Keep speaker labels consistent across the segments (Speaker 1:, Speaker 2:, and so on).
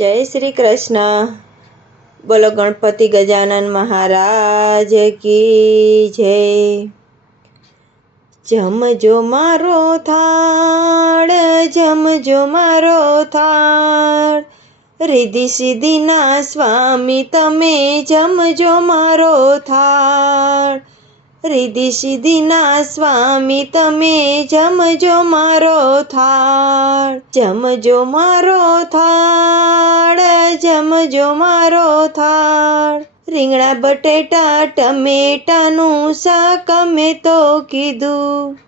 Speaker 1: જય શ્રી કૃષ્ણ. બોલો ગણપતિ ગજાનન મહારાજ કી જય. જમજો મારો થાળ, જમજો મારો થાળ. રિધિ સિદ્ધિના સ્વામી, તમે જમજો મારો થાળ. રીધિ સિદ્ધિના સ્વામી, તમે જમજો મારો થાળ, જમજો મારો થાળ, જમજો મારો થાળ. રીંગણા, બટેટા, ટમેટાનું શાક અમે તો કીધું.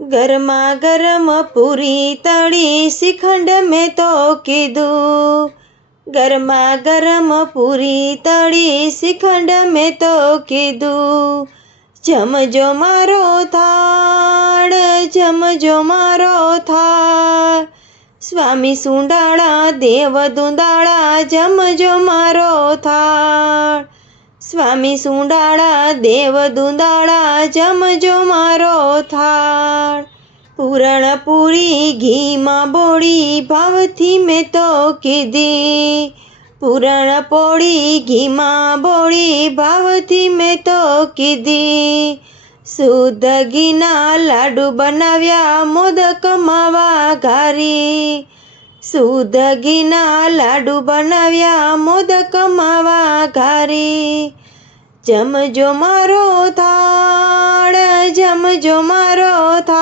Speaker 1: ગરમા ગરમ પૂરી તળી શ્રીખંડ મેં તો કીધું. ગરમા ગરમ પૂરી તળી શ્રીખંડ મેં તો કીધું. જમજો મારો થાળ, જમજો મારો થાળ. સ્વામી સુંડાળા, દેવ દુંદાળા જમજો મારો થાળ. સ્વામી સુંડાળા, દેવ દુંદાળા જમજો મારો થાળ. પૂરણ પૂરી ઘીમાં બોળી, ભાવથી મેં તો કીધી. પૂરણ પોળી, ઘીમાં બોળી, ભાવથી મેં તો કીધી. શુદ્ધ ઘીના લાડુ બનાવ્યા, મોદક માવા ઘારી. શુદ્ધ ઘીના લાડુ બનાવ્યા, મોદક માવા ઘારી. જમજો મારો થાળ, જમજો મારો થાળ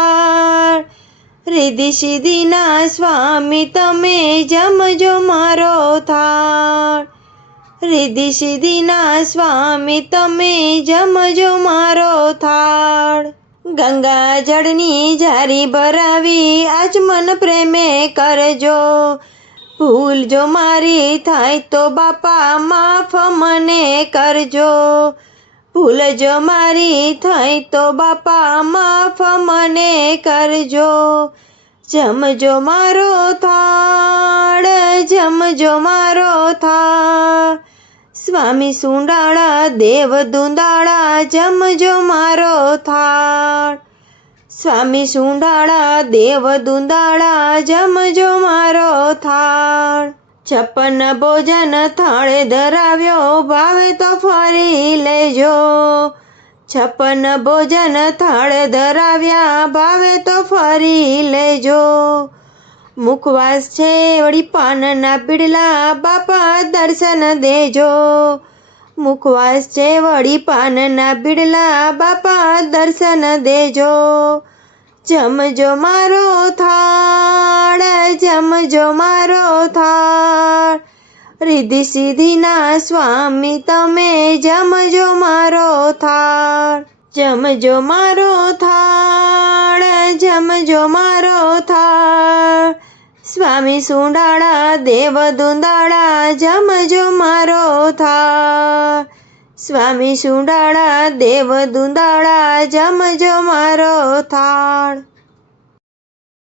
Speaker 1: રીધિ સિદ્ધિના સ્વામી, તમે જમજો મારો થાળ. રિધિ સિદ્ધિના સ્વામી, તમે જમજો મારો થાળ. ગંગા જળની જારી ભરાવી, આજ મન પ્રેમે કરજો. ભૂલ જો મારી થાય તો બાપા, માફ મને કરજો. ભૂલ જો મારી થાય તો બાપા, માફ મને કરજો. જમજો મારો થાળ જમજો મારો થાળ. સ્વામી સુંડાળા, દેવ દુંદાળા જમજો મારો થાળ. સ્વામી સુંડાળા, દેવ દુંદાળા જમજો મારો થાળ. છપ્પન ભોજન થાળે ધરાવ્યો, ભાવે તો ફરી લેજો. છપ્પન ભોજન થાળ ધરાવ્યા, ભાવે તો ફરી લેજો. મુખવાસ છે વળી પાનના પીડલા બાપા દર્શન દેજો. મુખવાસ છે વળી પાનના પીડલા બાપા દર્શન દેજો. જમજો મારો થાળ, જમજો મારો થાળ. રીધિ સિદ્ધિના સ્વામી, તમે જમજો મારો થાળ, જમજો મારો થાળ, જમજો મારો થાળ. સ્વામી સુંડાળા દેવ દુંદાળા જમજો મારો થાળ. સ્વામી સુંડાળા દેવ દુંદાળા જમજો મારો થાળ.